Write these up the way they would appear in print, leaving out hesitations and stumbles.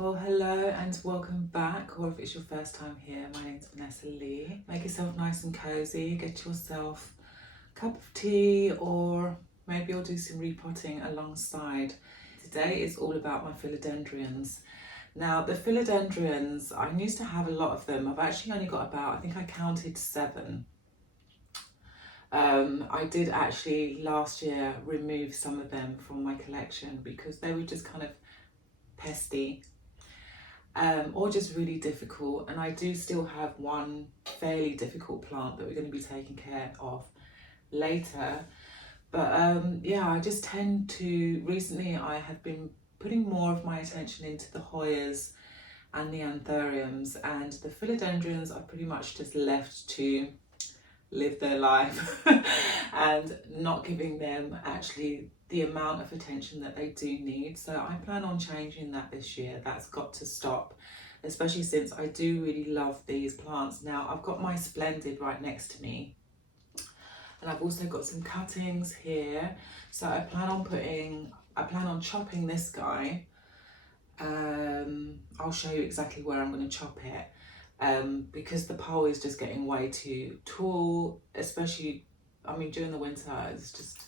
Well, hello and welcome back, or if it's your first time here, my name's Vanessa Lee. Make yourself nice and cozy, get yourself a cup of tea, or maybe you'll do some repotting alongside. Today is all about my philodendrons. Now, the philodendrons, I used to have a lot of them. I've actually only got about, I think I counted 7. I did actually last year remove some of them from my collection because they were just kind of pesty. Or just really difficult, and I do still have one fairly difficult plant that we're going to be taking care of later. But yeah, I just tend to, recently I have been putting more of my attention into the Hoyas and the anthuriums, and the philodendrons are pretty much just left to live their life and not giving them actually the amount of attention that they do need. So I plan on changing that this year. That's got to stop, especially since I do really love these plants. Now I've got my Splendid right next to me, and I've also got some cuttings here. So I plan on chopping this guy. I'll show you exactly where I'm going to chop it. Because the pole is just getting way too tall, especially, I mean, during the winter, it's just,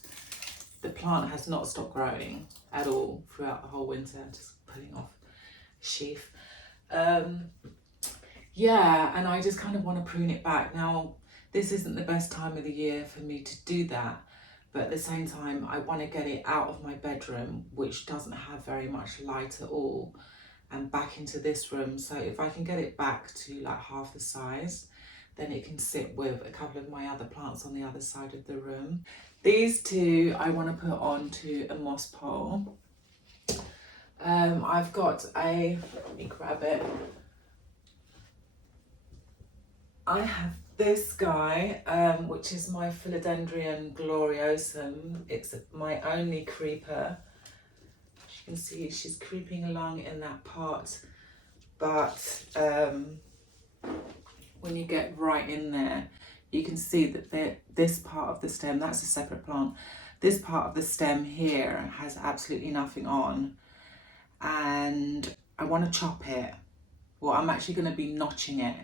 the plant has not stopped growing at all throughout the whole winter, just pulling off sheath. Yeah, and I just kind of want to prune it back. Now, this isn't the best time of the year for me to do that, but at the same time, I want to get it out of my bedroom, which doesn't have very much light at all, and back into this room. So if I can get it back to like half the size, then it can sit with a couple of my other plants on the other side of the room. These two I want to put onto a moss pole. I've got a, let me grab it. I have this guy, which is my philodendrongloriosum. It's my only creeper. You can see she's creeping along in that pot, but when you get right in there, you can see that this part of the stem, that's a separate plant, this part of the stem here has absolutely nothing on, and I want to chop it. Well, I'm actually going to be notching it.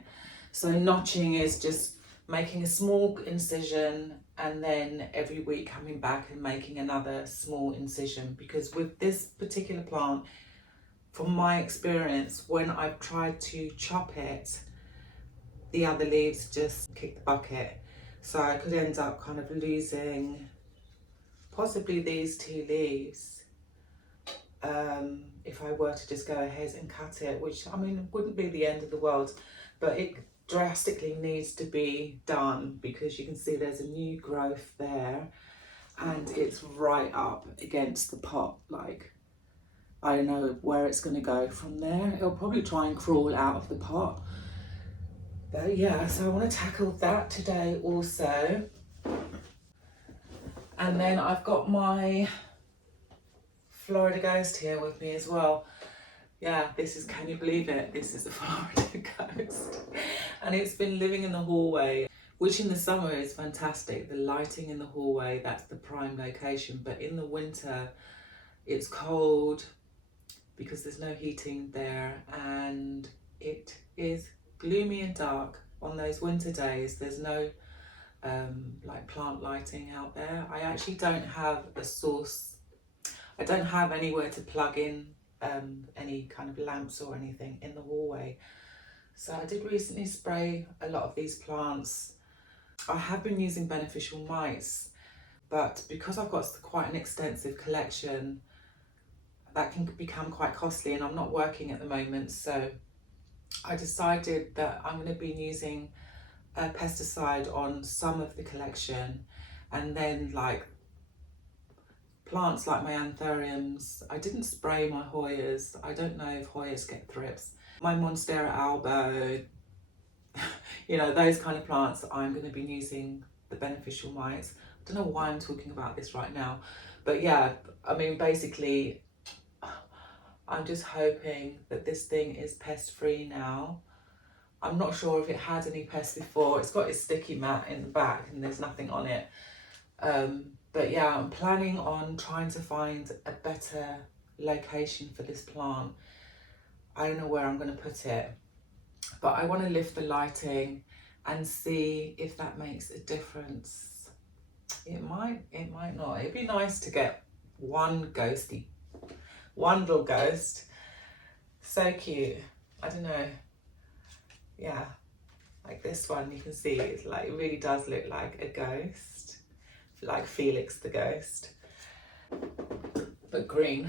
So notching is just making a small incision and then every week coming back and making another small incision, because with this particular plant, from my experience, when I've tried to chop it, the other leaves just kick the bucket. So I could end up kind of losing possibly these 2 leaves if I were to just go ahead and cut it, which, I mean, wouldn't be the end of the world, but it drastically needs to be done, because you can see there's a new growth there and it's right up against the pot. Like, I don't know where it's going to go from there. It'll probably try and crawl out of the pot. But yeah, so I want to tackle that today also. And then I've got my Florida Ghost here with me as well. Yeah, this is, can you believe it? This is a Florida Ghost. And it's been living in the hallway, which in the summer is fantastic. The lighting in the hallway, that's the prime location. But in the winter, it's cold because there's no heating there, and it is gloomy and dark on those winter days. There's no like plant lighting out there. I actually don't have a source. I don't have anywhere to plug in any kind of lamps or anything in the hallway. So I did recently spray a lot of these plants. I have been using beneficial mites, but because I've got quite an extensive collection, that can become quite costly, and I'm not working at the moment. So I decided that I'm going to be using a pesticide on some of the collection, and then like plants like my anthuriums. I didn't spray my Hoyas. I don't know if Hoyas get thrips. My Monstera albo, you know, those kind of plants, I'm going to be using the beneficial mites. I don't know why I'm talking about this right now, but yeah, I mean, basically, I'm just hoping that this thing is pest free now. I'm not sure if it had any pests before. It's got its sticky mat in the back and there's nothing on it. But yeah, I'm planning on trying to find a better location for this plant. I don't know where I'm going to put it, but I want to lift the lighting and see if that makes a difference. It might not. It'd be nice to get one little ghost. So cute. I don't know. Yeah, like this one, you can see it's like, it really does look like a ghost, like Felix the ghost, but green.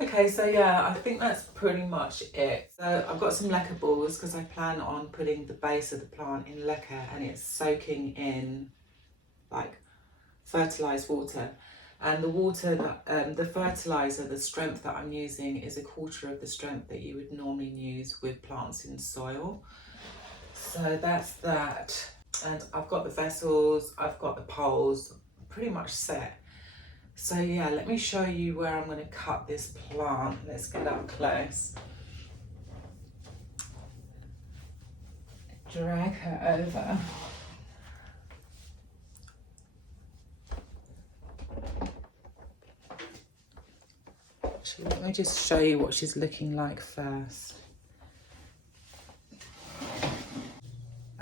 Okay, so yeah, I think that's pretty much it. So I've got some lacquer balls because I plan on putting the base of the plant in lacquer, and it's soaking in like fertilized water. And the water, the fertilizer, the strength that I'm using is 1/4 of the strength that you would normally use with plants in soil. So that's that. And I've got the vessels, I've got the poles pretty much set. So yeah, let me show you where I'm going to cut this plant. Let's get up close. Drag her over. Actually, let me just show you what she's looking like first.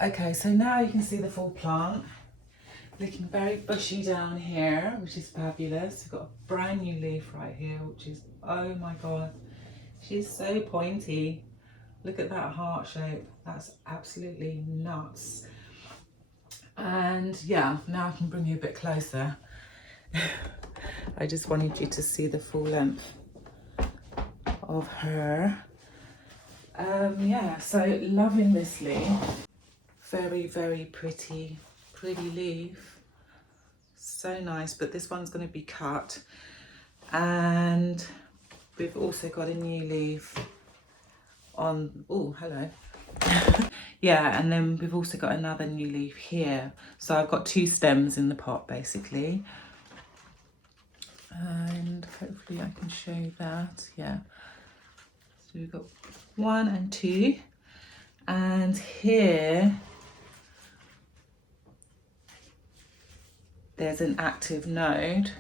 Okay, so now you can see the full plant. Looking very bushy down here, which is fabulous. We've got a brand new leaf right here, which is, oh my God, she's so pointy. Look at that heart shape. That's absolutely nuts. And yeah, now I can bring you a bit closer. I just wanted you to see the full length of her. Yeah, so loving this leaf. Very, very pretty leaf. So nice, but this one's going to be cut. And we've also got a new leaf on, oh, hello. Yeah, and then we've also got another new leaf here. So I've got 2 stems in the pot basically. And hopefully I can show you that, yeah. So we've got 1 and 2. And here, there's an active node.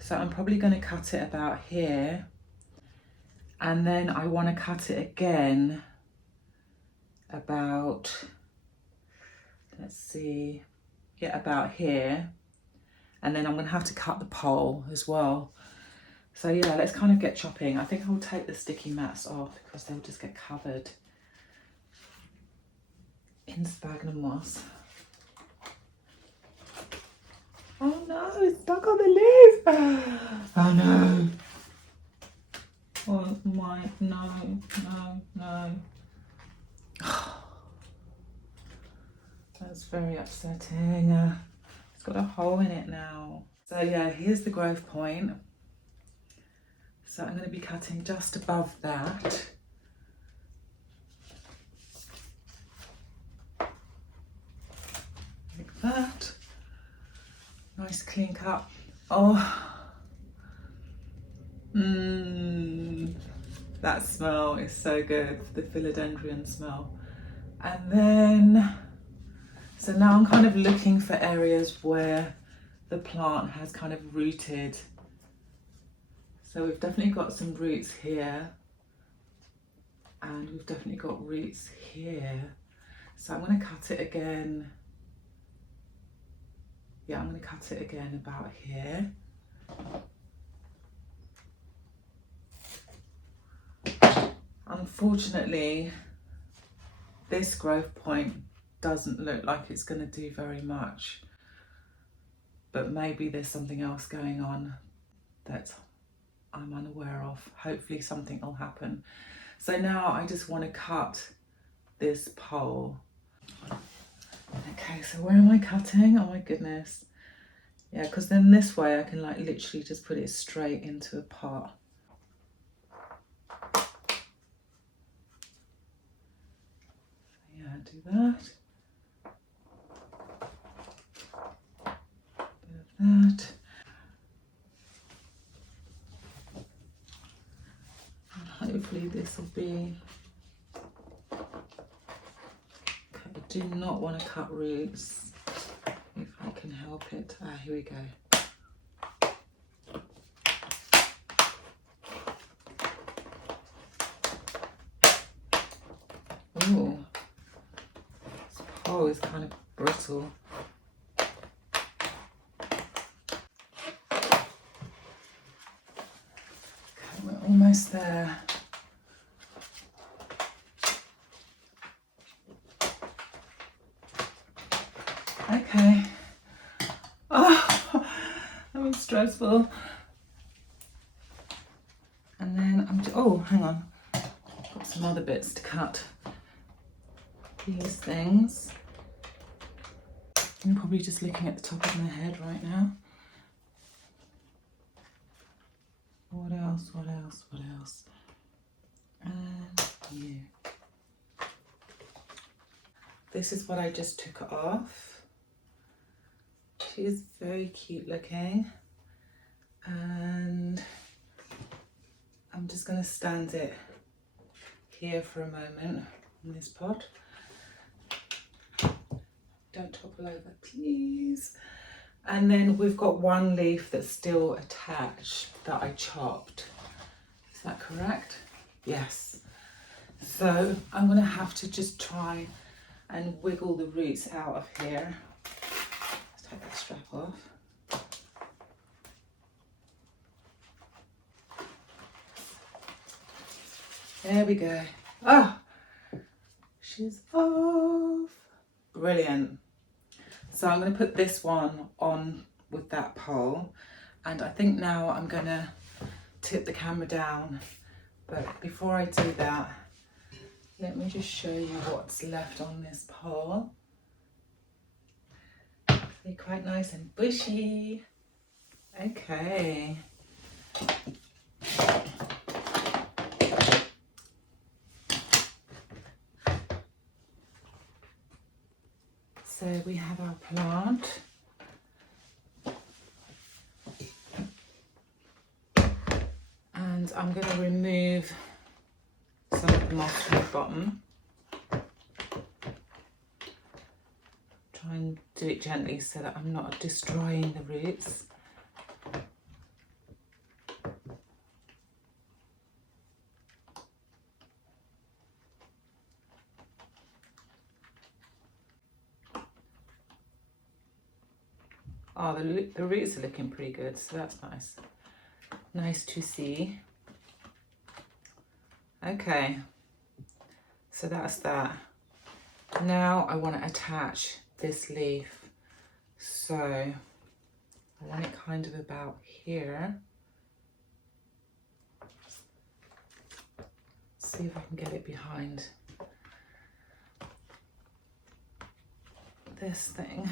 So I'm probably going to cut it about here. And then I want to cut it again about, let's see, yeah, about here. And then I'm going to have to cut the pole as well. So yeah, let's kind of get chopping. I think I'll take the sticky mats off because they'll just get covered in sphagnum moss. Oh no, it's stuck on the leaf. Oh no. Oh my, no. That's very upsetting. It's got a hole in it now. So yeah, here's the growth point. So I'm going to be cutting just above that. Like that. Nice clean cut. Oh. That smell is so good, the philodendron smell. And then, so now I'm kind of looking for areas where the plant has kind of rooted. So we've definitely got some roots here, and we've definitely got roots here. So I'm going to cut it again. Yeah, I'm going to cut it again about here. Unfortunately, this growth point doesn't look like it's going to do very much, but maybe there's something else going on that I'm unaware of. Hopefully something will happen. So now I just want to cut this pole. Okay, so where am I cutting? Oh my goodness. Yeah, because then this way I can like literally just put it straight into a pot. Yeah, do that. Bit of that. And hopefully this will be. Okay, I do not want to cut roots if I can help it. Ah, here we go. Oh, this pole is kind of brittle. Okay, we're almost there. Okay. Oh, that was stressful. And then oh, hang on. Got some other bits to cut. These things. I'm probably just looking at the top of my head right now. What else? What else? What else? And you. This is what I just took off. She's very cute looking. And I'm just going to stand it here for a moment in this pot. Don't topple over, please. And then we've got one leaf that's still attached that I chopped. Is that correct? Yes. So I'm going to have to just try and wiggle the roots out of here. Let's take that strap off. There we go. Ah, she's off. Brilliant. So I'm going to put this one on with that pole, and I think now I'm going to tip the camera down. But before I do that, let me just show you what's left on this pole. They're quite nice and bushy. Okay. So we have our plant. And I'm going to remove some of the moss from the bottom. Try and do it gently so that I'm not destroying the roots. Oh, the roots are looking pretty good, so that's nice. Nice to see. Okay, so that's that. Now I want to attach this leaf. So I want it kind of about here. See if I can get it behind this thing.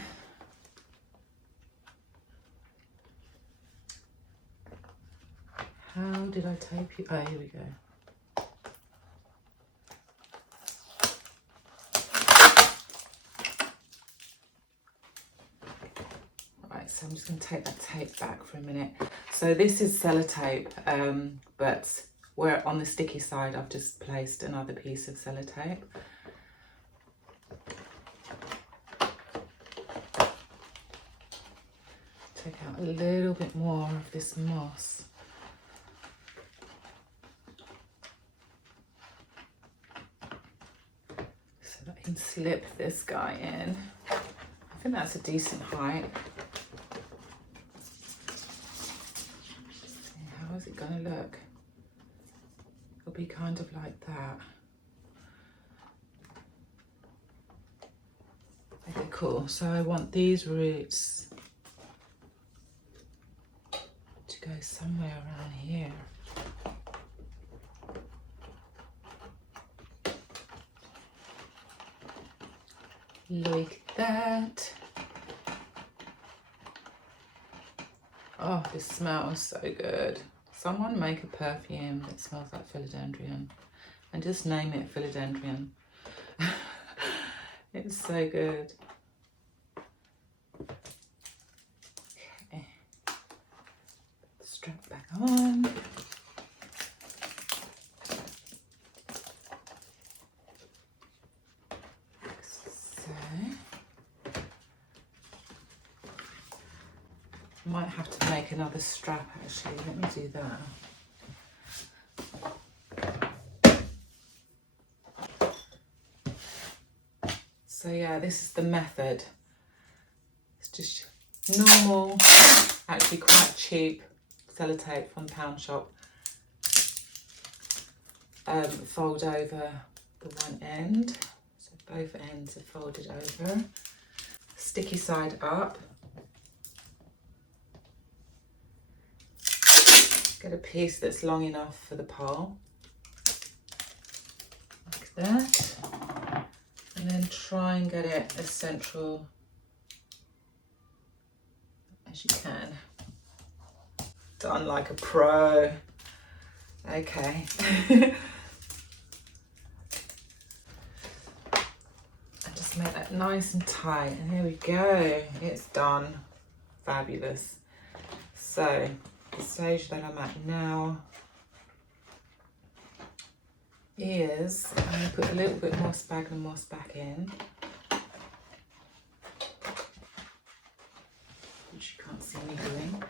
How did I tape you? Oh, here we go. Right, so I'm just going to take that tape back for a minute. So this is sellotape, but where on the sticky side I've just placed another piece of sellotape. Take out a little bit more of this moss. I can slip this guy in. I think that's a decent height. How is it going to look? It'll be kind of like that. Okay, cool. So I want these roots to go somewhere around here. Like that. Oh, this smells so good. Someone make a perfume that smells like philodendron and just name it philodendron. It's so good. Okay. Strap back on. Might have to make another strap actually. Let me do that. So yeah, this is the method. It's just normal, actually quite cheap sellotape from the pound shop. Fold over the one end, so both ends are folded over. Sticky side up. Get a piece that's long enough for the pole, like that, and then try and get it as central as you can. Done like a pro. Okay. Make that nice and tight, and here we go, it's done. Fabulous. So the stage that I'm at now is I'm going to put a little bit more sphagnum moss back in, which you can't see me doing.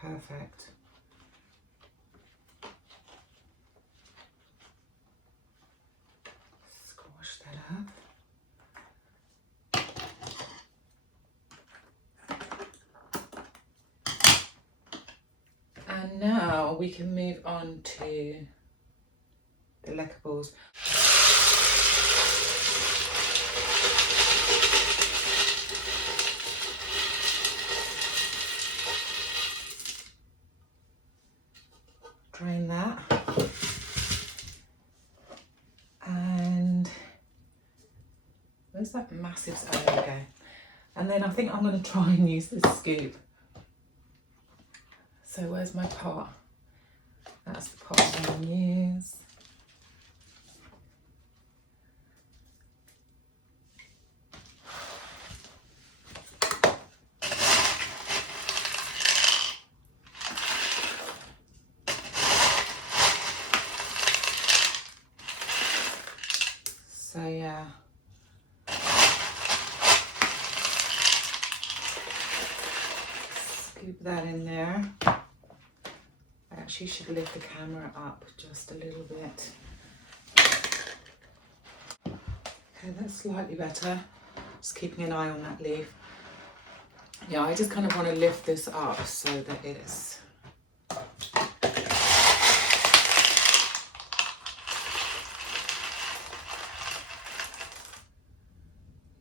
Perfect. That up. And now we can move on to the leckables. Drain that. Where's that massive, oh, there we go. And then I think I'm going to try and use this scoop. So where's my pot? That's the pot I'm going to use. So yeah. Scoop that in there. I actually should lift the camera up just a little bit. Okay, that's slightly better. Just keeping an eye on that leaf. Yeah, I just kind of want to lift this up so that it is a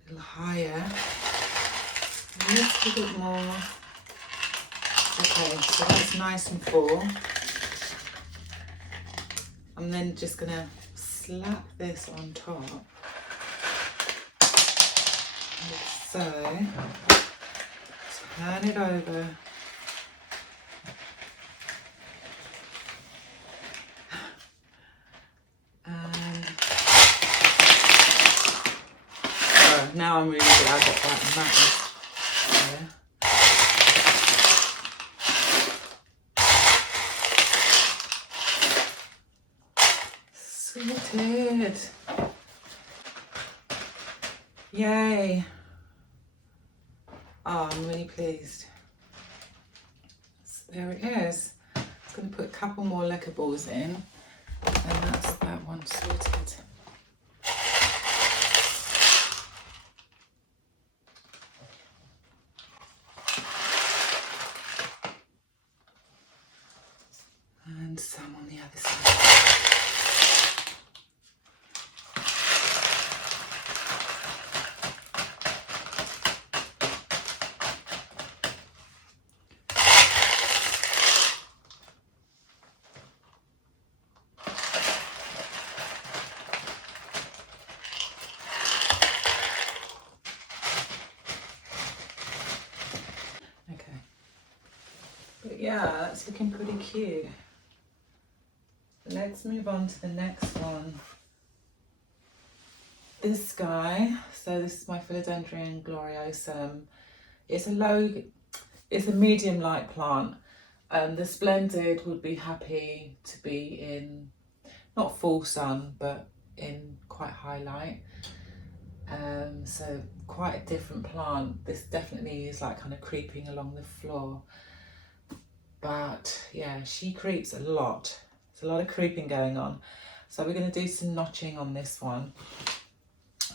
little higher. A little bit more. Okay, so that's nice and full. I'm then just going to slap this on top. Like so. Turn it over. And oh, now I'm really glad I got that mattress there. Sorted. Yay. Oh, I'm really pleased. So there it is. I'm going to put a couple more lacquer balls in, and that's that one sorted. And some on the other side. Yeah, that's looking pretty cute. Let's move on to the next one. This guy, so this is my Philodendron gloriosum. It's a medium light plant. The Splendid would be happy to be in, not full sun, but in quite high light. So quite a different plant. This definitely is like kind of creeping along the floor. But yeah, she creeps a lot. There's a lot of creeping going on. So we're going to do some notching on this one.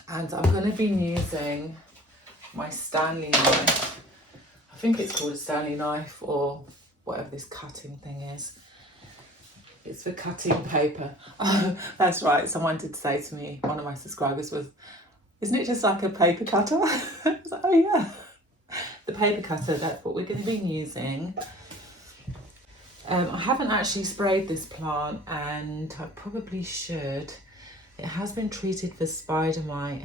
And I'm going to be using my Stanley knife. I think it's called a Stanley knife or whatever this cutting thing is. It's for cutting paper. Oh, that's right. Someone did say to me, one of my subscribers was, isn't it just like a paper cutter? I was like, oh yeah. The paper cutter, that's what we're going to be using. I haven't actually sprayed this plant and I probably should. It has been treated for spider mite,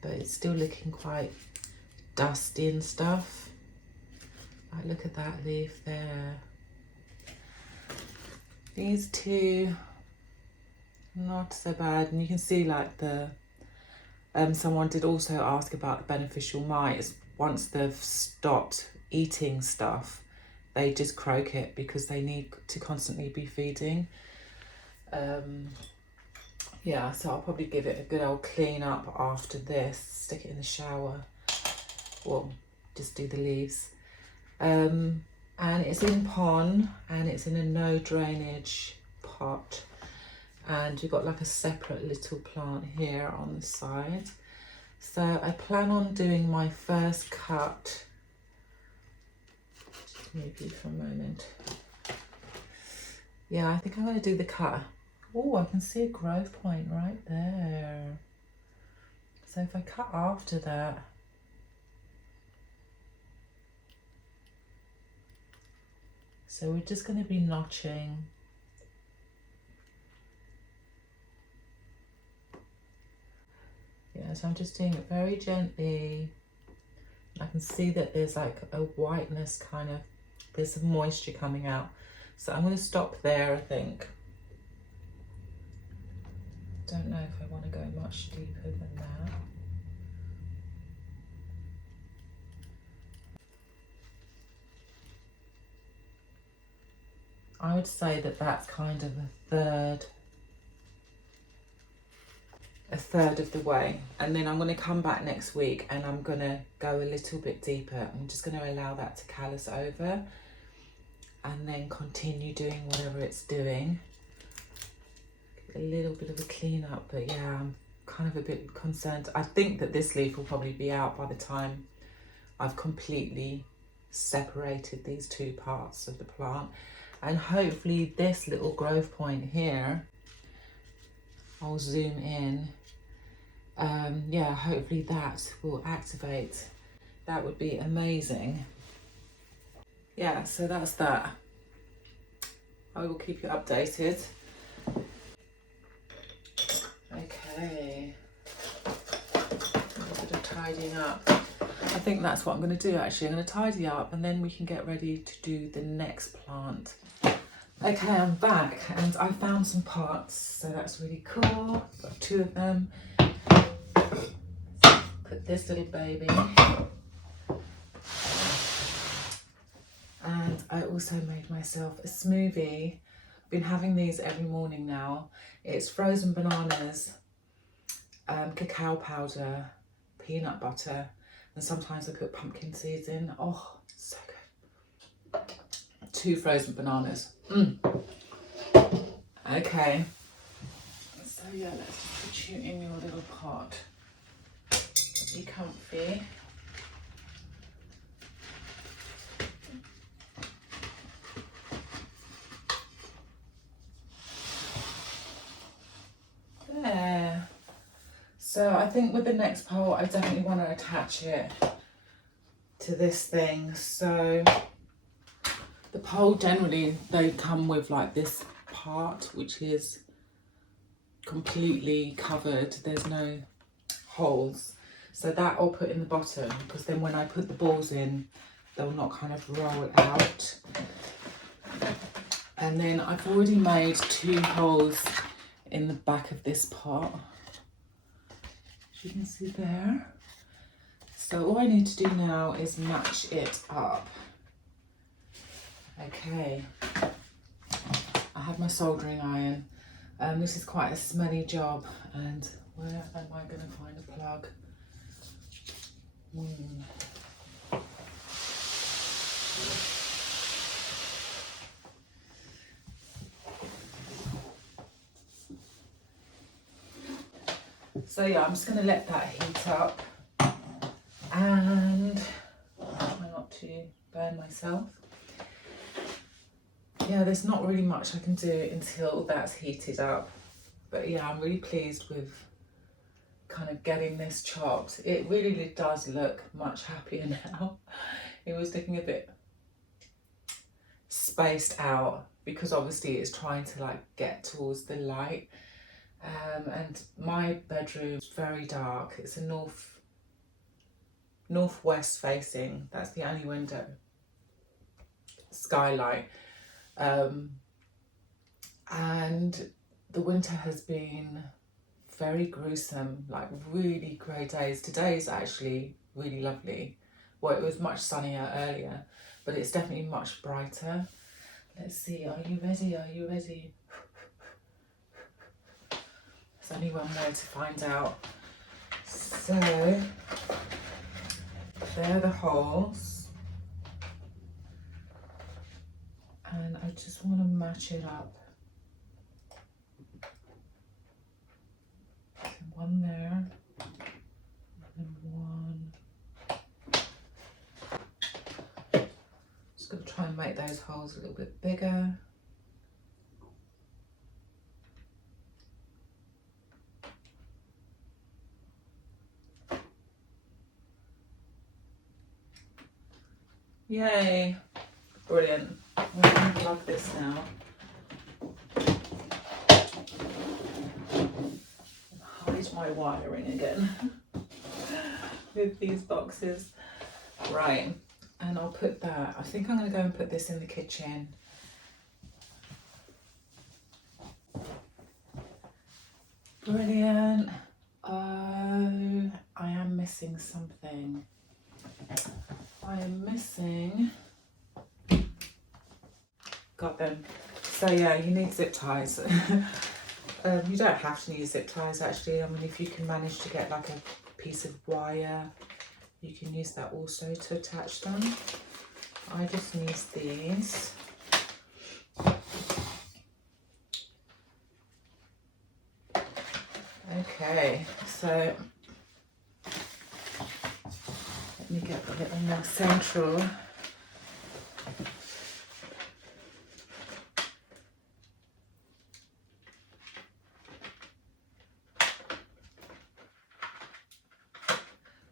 but it's still looking quite dusty and stuff. Like, look at that leaf there. These two, not so bad. And you can see like the, someone did also ask about the beneficial mites. Once they've stopped eating stuff, they just croak it because they need to constantly be feeding. Yeah, so I'll probably give it a good old clean up after this, stick it in the shower, or just do the leaves. And it's in pon, and it's in a no drainage pot. And we've got like a separate little plant here on the side. So I plan on doing my first cut. Just move you for a moment. Yeah, I think I'm going to do the cut. Oh, I can see a growth point right there. So if I cut after that, so we're just going to be notching. Yeah, so I'm just doing it very gently. I can see that there's like a whiteness kind of, there's some moisture coming out. So I'm going to stop there, I think. Don't know if I want to go much deeper than that. I would say that that's kind of a third of the way, and then I'm going to come back next week and I'm going to go a little bit deeper. I'm just going to allow that to callus over and then continue doing whatever it's doing. A little bit of a clean up, but yeah, I'm kind of a bit concerned. I think that this leaf will probably be out by the time I've completely separated these two parts of the plant, and hopefully this little growth point here, I'll zoom in. Yeah, hopefully that will activate. That would be amazing. Yeah, so that's that. I will keep you updated. Okay, a little bit of tidying up. I think that's what I'm going to do actually. I'm going to tidy up and then we can get ready to do the next plant. Okay, I'm back and I found some pots, so that's really cool. Got two of them. Put this little baby. And I also made myself a smoothie. I've been having these every morning now. It's frozen bananas, cacao powder, peanut butter, and sometimes I put pumpkin seeds in. Oh, so good. 2 frozen bananas. Okay. So yeah, let's just put you in your little pot. Be comfy. There. So I think with the next pole, I definitely want to attach it to this thing. So the pole generally, they come with like this part, which is completely covered. There's no holes. So that I'll put in the bottom, because then when I put the balls in, they'll not kind of roll out. And then I've already made 2 holes in the back of this pot, as you can see there. So all I need to do now is match it up. Okay, I have my soldering iron. This is quite a smelly job, and where am I going to find a plug? So yeah, I'm just going to let that heat up and try not to burn myself. Yeah, there's not really much I can do until that's heated up. But yeah, I'm really pleased with kind of getting this chopped. It really does look much happier now. It was looking a bit spaced out because obviously it's trying to like get towards the light. And my bedroom's very dark. It's a northwest facing. That's the only window. Skylight. And the winter has been very gruesome, like really grey days. Today's actually really lovely. Well, it was much sunnier earlier, but it's definitely much brighter. Let's see, are you ready? Are you ready? There's only one way to find out. So, there are the holes. And I just want to match it up. So one there, and one. Just going to try and make those holes a little bit bigger. Yay! Brilliant. I'm going to plug this now. Hide my wiring again with these boxes. Right, and I'll put that. I think I'm going to go and put this in the kitchen. Brilliant. Oh, I am missing something. I am missing. Got them. So yeah, you need zip ties. You don't have to use zip ties actually. I mean, if you can manage to get like a piece of wire, you can use that also to attach them. I just use these. Okay, so let me get a little more central.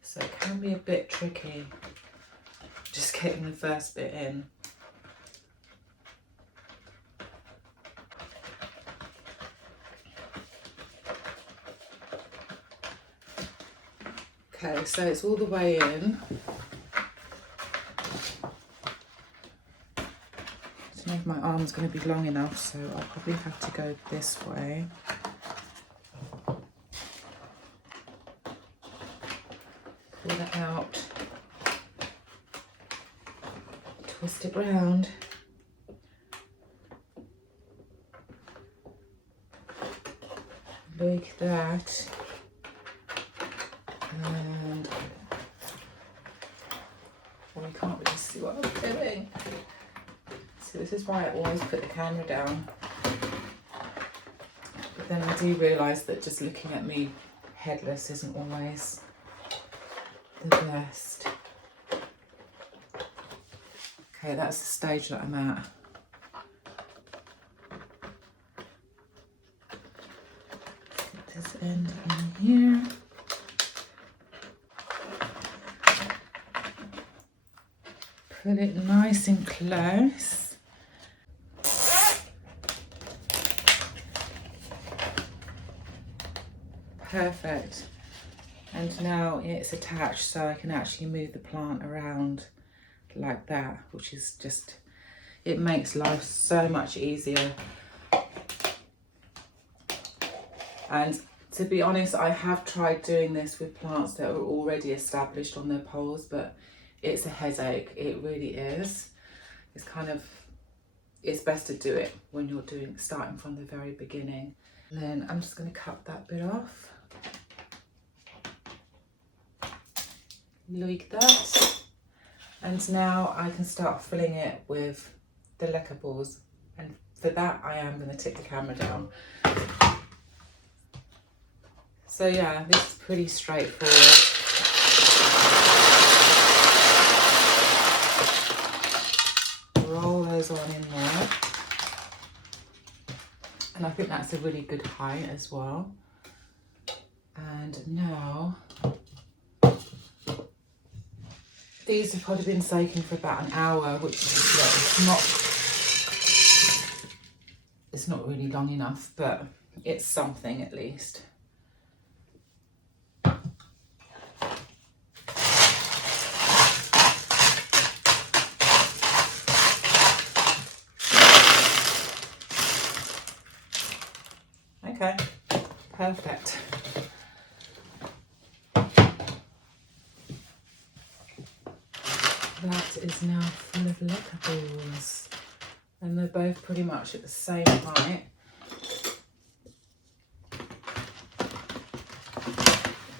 So it can be a bit tricky just getting the first bit in. Okay, so it's all the way in. I don't know if my arm's going to be long enough, so I'll probably have to go this way. Pull that out. Twist it round. Like that. And well, you can't really see what I'm doing. So this is why I always put the camera down. But then I do realise that just looking at me headless isn't always the best. Okay, that's the stage that I'm at. Get this end in here. Put it nice and close. Perfect. And now it's attached, so I can actually move the plant around like that, which is just, it makes life so much easier. And to be honest, I have tried doing this with plants that are already established on their poles, but it's a headache. It really is. It's kind of, it's best to do it when you're starting from the very beginning. And then I'm just going to cut that bit off. Like that. And now I can start filling it with the lacquer balls. And for that, I am going to tip the camera down. So yeah, this is pretty straightforward. Roll those on in there. And I think that's a really good height as well. And now, these have probably been soaking for about an hour, which it's not really long enough, but it's something at least. Okay, perfect. That is now full of lickables, and they're both pretty much at the same height.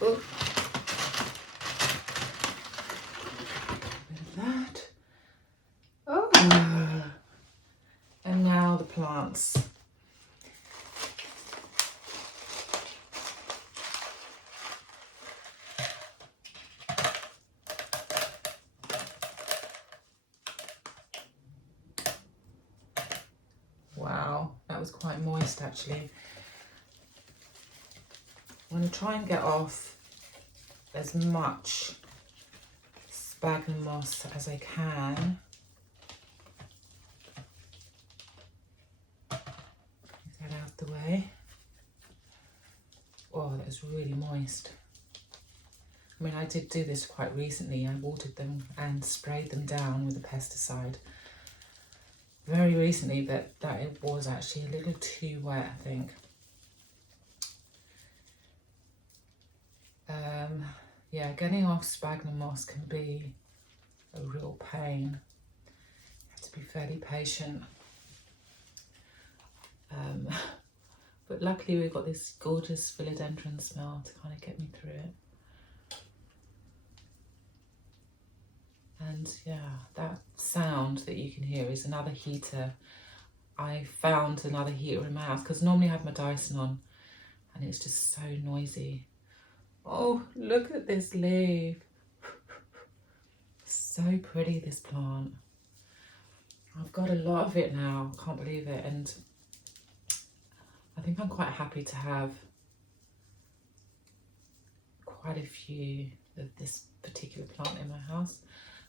Oh. Bit of that. Oh. And now the plants. Wow, that was quite moist actually. I'm going to try and get off as much sphagnum moss as I can. Get that out the way. Oh, that was really moist. I mean, I did do this quite recently. I watered them and sprayed them down with a pesticide very recently, but that it was actually a little too wet, I think. Yeah, getting off sphagnum moss can be a real pain. You have to be fairly patient. But luckily we've got this gorgeous philodendron smell to kind of get me through it. And yeah, that sound that you can hear is another heater. I found another heater in my house because normally I have my Dyson on and it's just so noisy. Oh, look at this leaf. So pretty, this plant. I've got a lot of it now, can't believe it. And I think I'm quite happy to have quite a few of this particular plant in my house.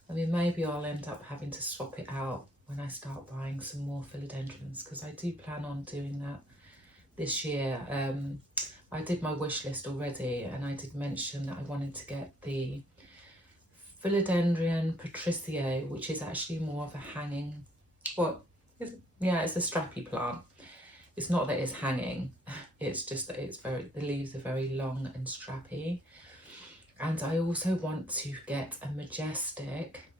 I mean, maybe I'll end up having to swap it out when I start buying some more philodendrons, because I do plan on doing that this year. I did my wish list already, and I did mention that I wanted to get the Philodendron patriciae, which is actually more of a hanging, yeah, it's a strappy plant. It's not that it's hanging, it's just that the leaves are very long and strappy. And I also want to get a majestic.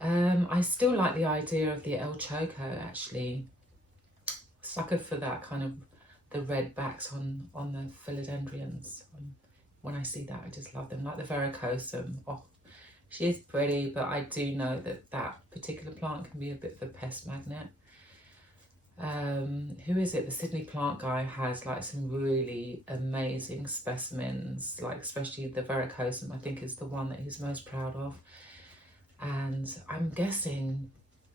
I still like the idea of the El Choco actually. Sucker for that kind of the red backs on the philodendrons. When I see that, I just love them. Like the verrucosum. Oh, she is pretty, but I do know that that particular plant can be a bit of a pest magnet. Who is it? The Sydney plant guy has like some really amazing specimens, like especially the verrucosum, I think is the one that he's most proud of. And I'm guessing,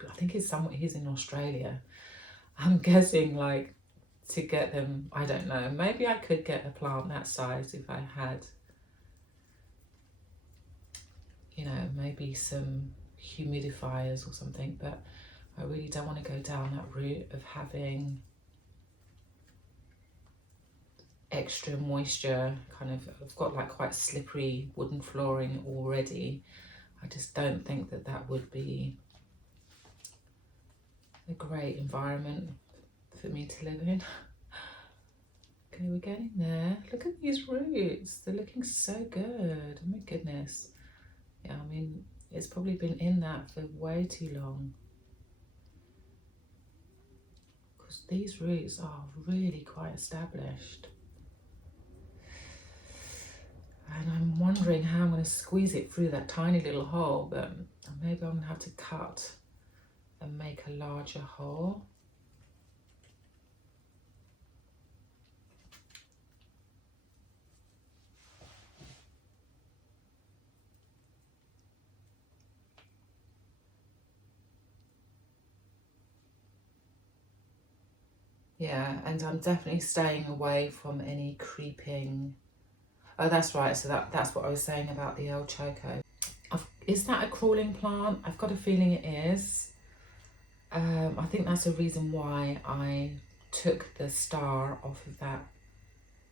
I think he's in Australia. I'm guessing like to get them, I don't know, maybe I could get a plant that size if I had, you know, maybe some humidifiers or something, but I really don't want to go down that route of having extra moisture. Kind of, I've got like quite slippery wooden flooring already. I just don't think that that would be a great environment for me to live in. Okay, we're getting there. Look at these roots. They're looking so good. Oh my goodness. Yeah, I mean, it's probably been in that for way too long. Because these roots are really quite established. And I'm wondering how I'm going to squeeze it through that tiny little hole, but maybe I'm going to have to cut and make a larger hole. Yeah, and I'm definitely staying away from any creeping. Oh, that's right. So that's what I was saying about the El Choco. Is that a crawling plant? I've got a feeling it is. I think that's a reason why I took the star off of that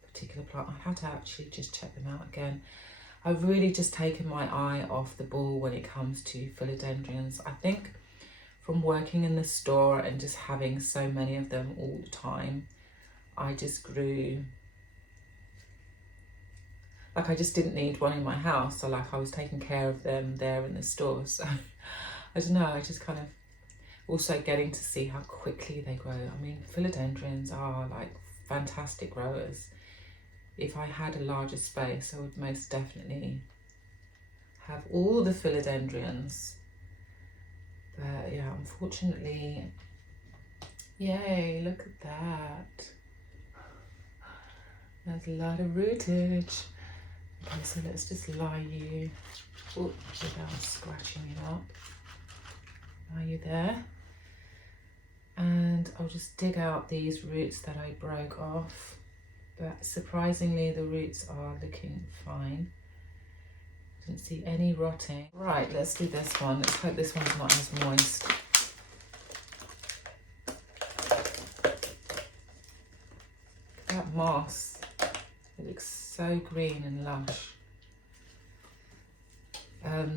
particular plant. I had to actually just check them out again. I've really just taken my eye off the ball when it comes to philodendrons. I think from working in the store and just having so many of them all the time, I just grew, like I just didn't need one in my house. So like I was taking care of them there in the store. So I don't know, I just kind of also getting to see how quickly they grow. I mean, philodendrons are like fantastic growers. If I had a larger space, I would most definitely have all the philodendrons. But yeah, unfortunately, yay, look at that. There's a lot of rootage. Okay, so let's just lie you, without scratching it up. Lie you there. And I'll just dig out these roots that I broke off. But surprisingly, the roots are looking fine. Didn't see any rotting. Right, let's do this one. Let's hope this one's not as moist. Look at that moss. It looks so green and lush.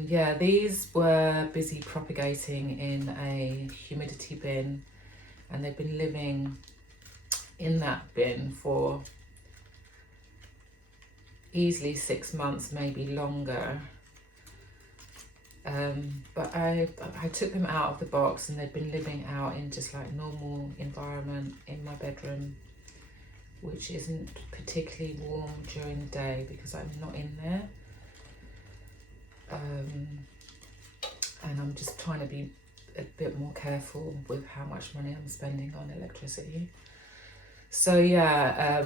Yeah, these were busy propagating in a humidity bin, and they've been living in that bin for easily 6 months, maybe longer. But I took them out of the box and they've been living out in just like normal environment in my bedroom, which isn't particularly warm during the day because I'm not in there. And I'm just trying to be a bit more careful with how much money I'm spending on electricity. So yeah,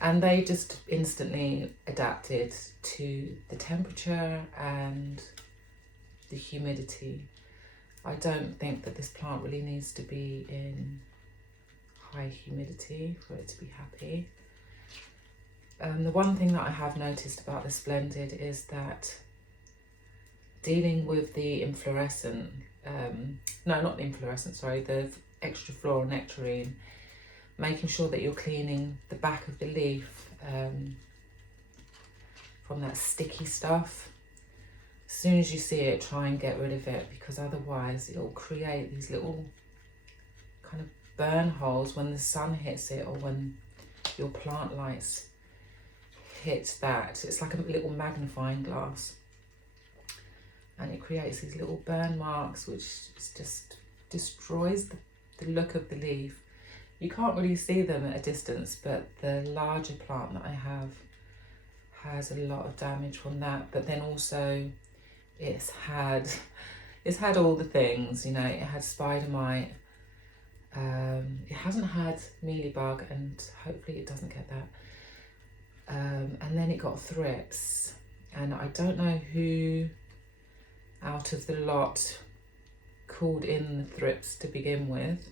and they just instantly adapted to the temperature and the humidity. I don't think that this plant really needs to be in high humidity for it to be happy. The one thing that I have noticed about the Splendid is that dealing with the inflorescent, no, not the inflorescent, sorry, the extra floral nectarine, making sure that you're cleaning the back of the leaf from that sticky stuff. As soon as you see it, try and get rid of it, because otherwise it'll create these little kind of burn holes when the sun hits it or when your plant lights hit that. It's like a little magnifying glass, and it creates these little burn marks, which just destroys the look of the leaf. You can't really see them at a distance, but the larger plant that I have has a lot of damage from that. But then also it's had all the things, you know. It had spider mite, it hasn't had mealybug, and hopefully it doesn't get that. And then it got thrips, and I don't know who out of the lot called in the thrips to begin with.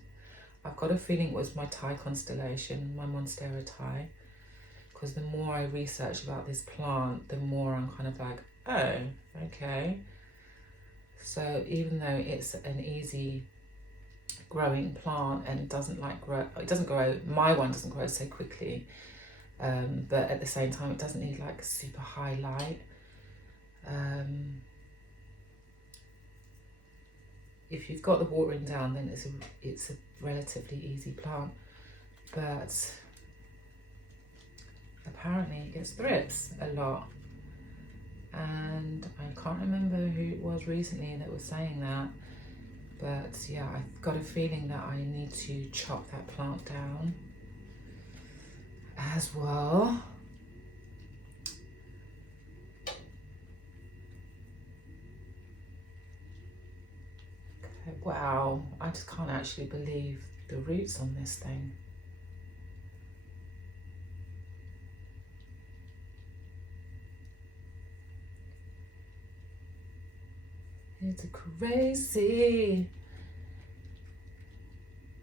I've got a feeling it was my Thai constellation, my Monstera Thai, because the more I research about this plant, the more I'm kind of like, oh, okay. So even though it's an easy growing plant and doesn't grow, my one doesn't grow so quickly, but at the same time it doesn't need like super high light. If you've got the watering down, then it's a relatively easy plant, but apparently it gets thrips a lot, and I can't remember who it was recently that was saying that, but yeah, I've got a feeling that I need to chop that plant down as well. Wow, I just can't actually believe the roots on this thing. It's crazy.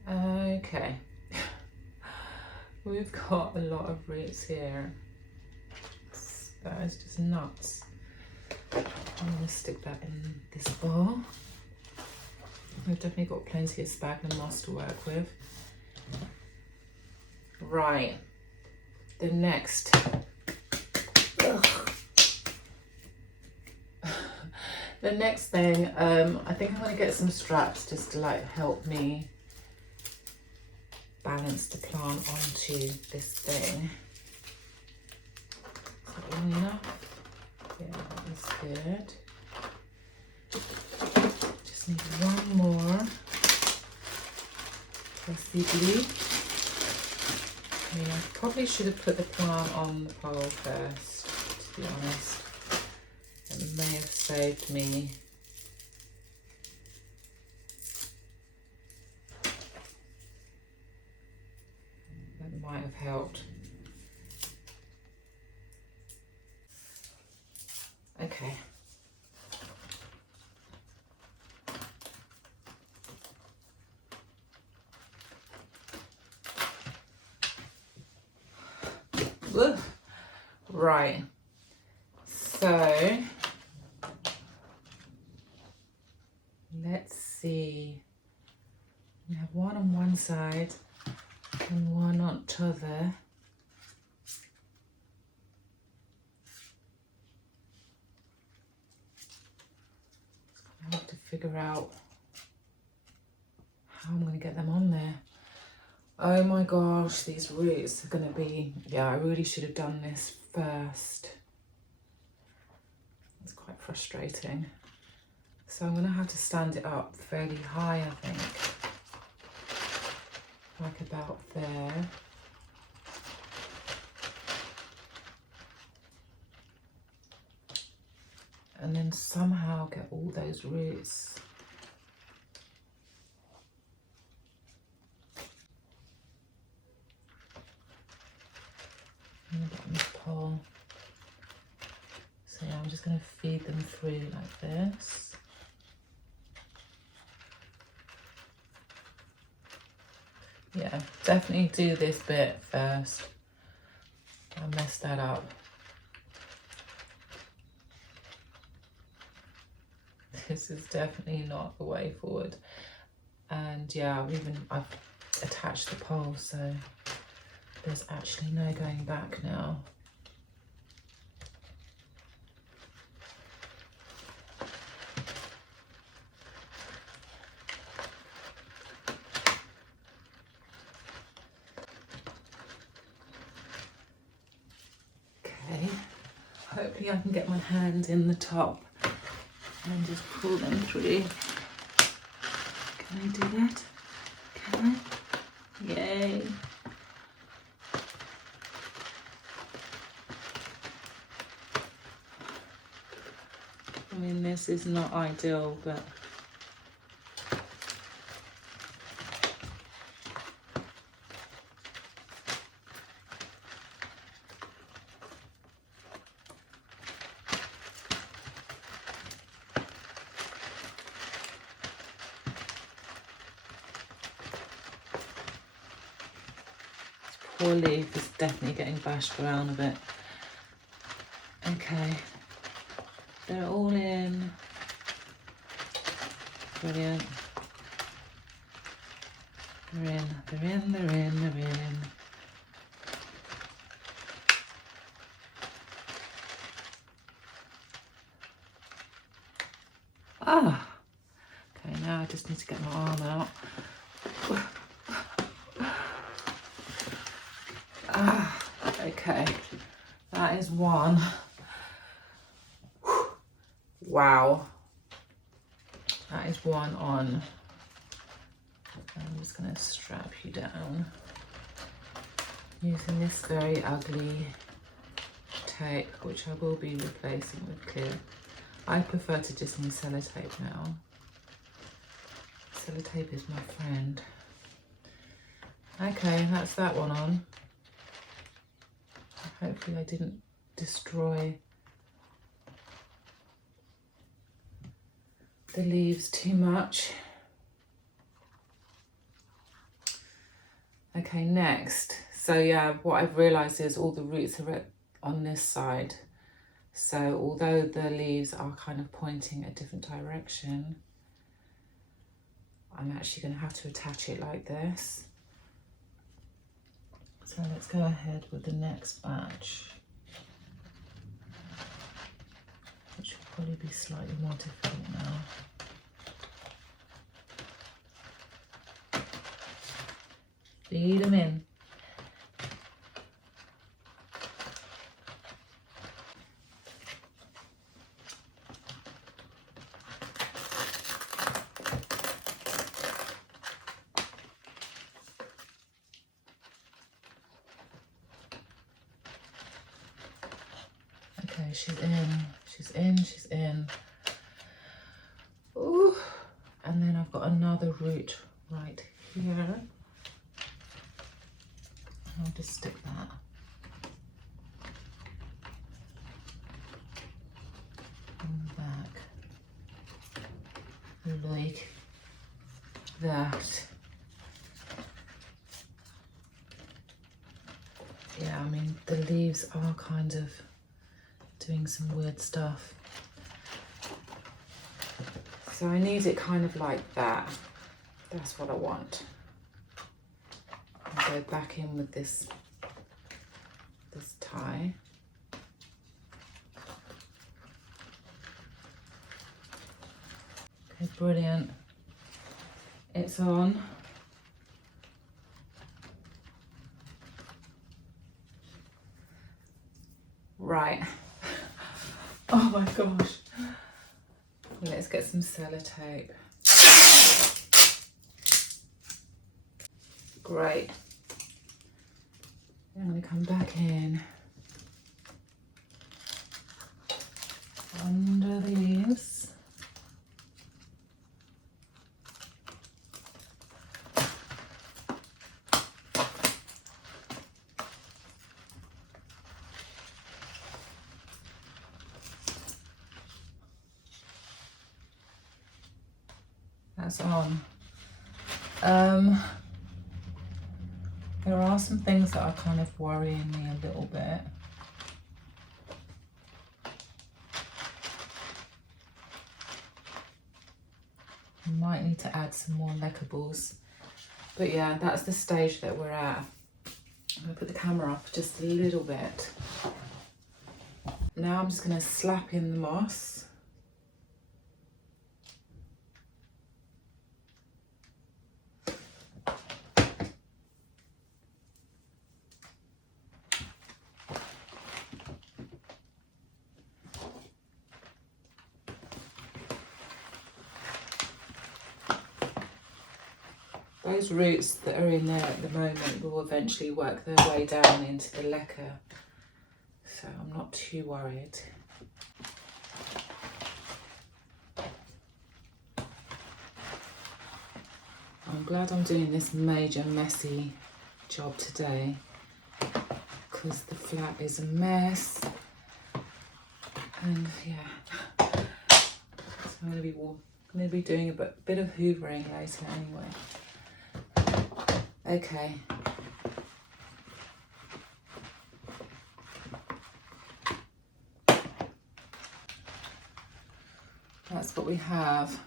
Okay. we've got a lot of roots here. That is just nuts. I'm going to stick that in this bowl. We've definitely got plenty of sphagnum moss to work with. Right, the next, the next thing, I think I'm going to get some straps just to like help me balance the plant onto this thing. Is that long enough? Yeah, that is good. Just need one more rusty glue. I mean, I probably should have put the plant on the pole first, to be honest. It may have saved me. That might have helped. Okay. Woo. Right, so let's see. We have one on one side and one on the other. I have to figure out how I'm going to get them on there. Oh my gosh, these roots are going to be, yeah, I really should have done this first. It's quite frustrating. So I'm going to have to stand it up fairly high, I think. Like about there. And then somehow get all those roots. On the bottom of the pole. So yeah, I'm just going to feed them through like this. Yeah, definitely do this bit first. I messed that up. This is definitely not the way forward. And yeah, I've attached the pole, so there's actually no going back now. Okay, hopefully I can get my hand in the top and just pull them through. Can I do that? Can I? Yay! I mean, this is not ideal, but poor leaf is definitely getting bashed around a bit. Okay, they're all in. Brilliant. They're in, they're in, they're in, they're in. Ah! Okay, now I just need to get my arm out. Ah, okay, that is one. Wow, that is one on. I'm just going to strap you down using this very ugly tape, which I will be replacing with clear. I prefer to just use sellotape now. Sellotape is my friend. Okay, that's that one on. Hopefully I didn't destroy the leaves too much. Okay, next. So yeah, what I've realised is all the roots are on this side. So although the leaves are kind of pointing a different direction, I'm actually going to have to attach it like this. So let's go ahead with the next batch, which will probably be slightly more difficult now. Feed them in. Okay, she's in, she's in, she's in. Ooh. And then I've got another root right here. I'll just stick that. On the back. Like that. Yeah, I mean, the leaves are kind of doing some weird stuff. So I need it kind of like that. That's what I want. I'll go back in with this tie. Okay, brilliant. It's on. Right. Oh my gosh. Let's get some sellotape. Great. I'm going to come back in under these. That's on. There are some things that are kind of worrying me a little bit. I might need to add some more leckables. But yeah, that's the stage that we're at. I'm going to put the camera up just a little bit. Now I'm just going to slap in the moss. Those roots that are in there at the moment will eventually work their way down into the leca, so I'm not too worried. I'm glad I'm doing this major messy job today because the flat is a mess, and yeah, so I'm going to be doing a bit of hoovering later anyway. Okay. That's what we have.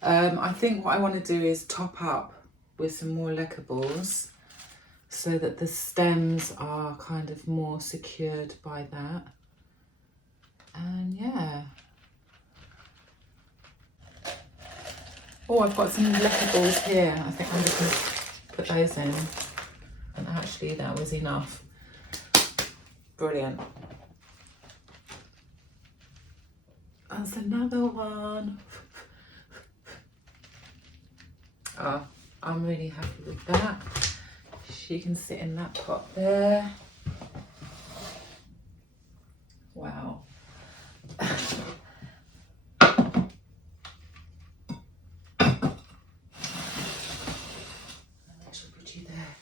I think what I want to do is top up with some more leckables so that the stems are kind of more secured by that. And yeah. Oh, I've got some leckables here. I think I'm just going to put those in. And actually that was enough. Brilliant. That's another one. Oh, I'm really happy with that. She can sit in that pot there. Wow. I shall put you there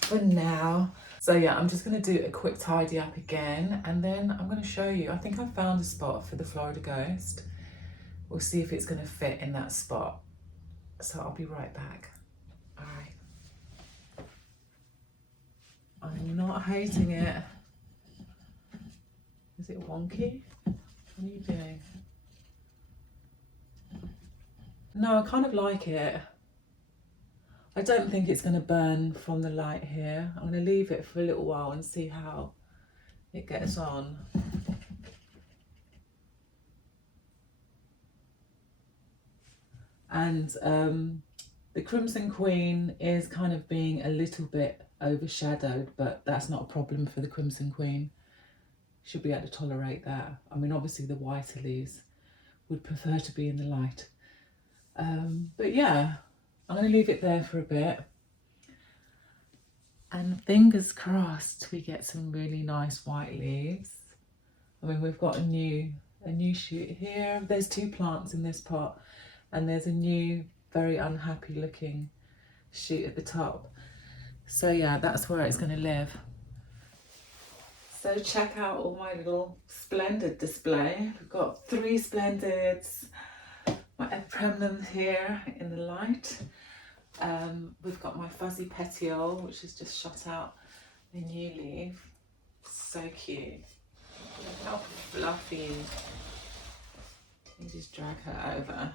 for now. So yeah, I'm just going to do a quick tidy up again, and then I'm going to show you. I think I found a spot for the Florida Ghost. We'll see if it's going to fit in that spot. So I'll be right back. All right. I'm not hating it. Is it wonky? What are you doing? No, I kind of like it. I don't think it's going to burn from the light here. I'm going to leave it for a little while and see how it gets on. And the Crimson Queen is kind of being a little bit overshadowed, but that's not a problem for the Crimson Queen. Should be able to tolerate that. I mean, obviously the whiter leaves would prefer to be in the light. But yeah, I'm going to leave it there for a bit. And fingers crossed we get some really nice white leaves. I mean, we've got a new shoot here. There's 2 plants in this pot, and there's a new, very unhappy looking shoot at the top. So yeah, that's where it's going to live. So check out all my little Splendid display. We've got 3 Splendids, my Epremnum here in the light. We've got my fuzzy petiole, which has just shot out a new leaf. So cute. Look how fluffy. You just drag her over.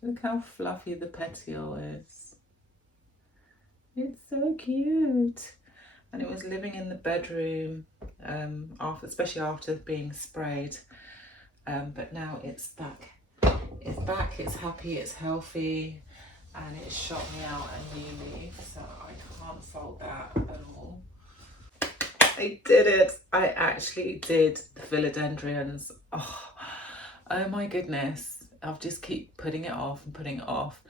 Look how fluffy the petiole is. It's so cute. And it was living in the bedroom, especially after being sprayed. But now it's back. It's back, it's happy, it's healthy, and it shot me out a new leaf, so I can't fault that at all. I did it. I actually did the philodendrons. Oh my goodness. I'll just keep putting it off and putting it off.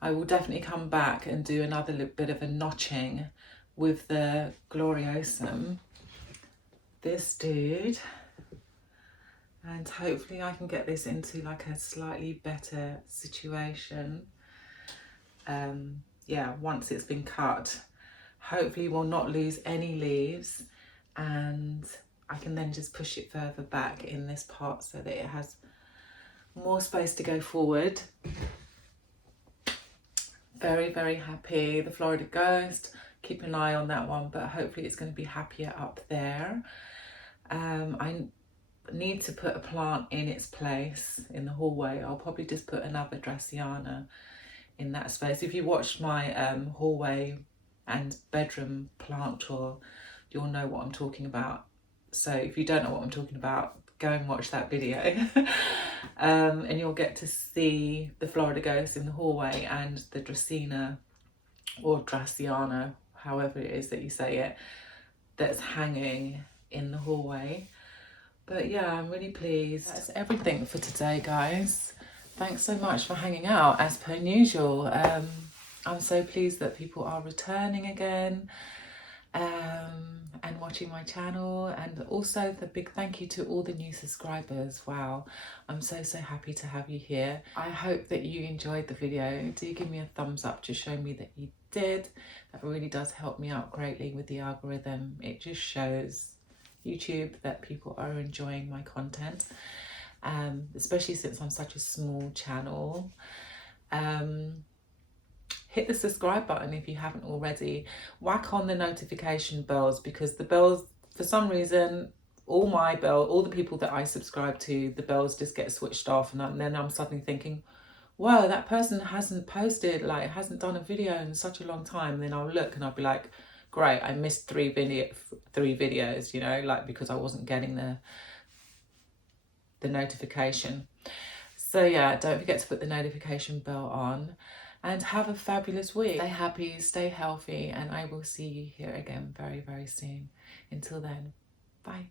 I will definitely come back and do another bit of a notching with the gloriosum. This dude. And hopefully I can get this into like a slightly better situation. Yeah, once it's been cut. Hopefully we'll not lose any leaves, and I can then just push it further back in this pot so that it has more space to go forward. Very, very happy. The Florida Ghost, keep an eye on that one, but hopefully it's going to be happier up there. I need to put a plant in its place in the hallway. I'll probably just put another Draciana in that space. If you watched my hallway and bedroom plant tour, you'll know what I'm talking about. So if you don't know what I'm talking about, go and watch that video. And you'll get to see the Florida Ghost in the hallway and the Dracena or Draciana, however it is that you say it, that's hanging in the hallway. But yeah, I'm really pleased. That's everything for today, guys. Thanks so much for hanging out as per usual. I'm so pleased that people are returning again and watching my channel, and also the big thank you to all the new subscribers. Wow, I'm so happy to have you here. I hope that you enjoyed the video. Do give me a thumbs up to show me that you did. That really does help me out greatly with the algorithm. It just shows YouTube that people are enjoying my content, especially since I'm such a small channel. Hit the subscribe button if you haven't already. Whack on the notification bells, because the bells, for some reason, all the people that I subscribe to, the bells just get switched off, and then I'm suddenly thinking, wow, that person hasn't posted, like hasn't done a video in such a long time. And then I'll look and I'll be like, great, I missed three videos, you know, like because I wasn't getting the notification. So yeah, don't forget to put the notification bell on, and have a fabulous week. Stay happy, stay healthy, and I will see you here again very, very soon. Until then, bye.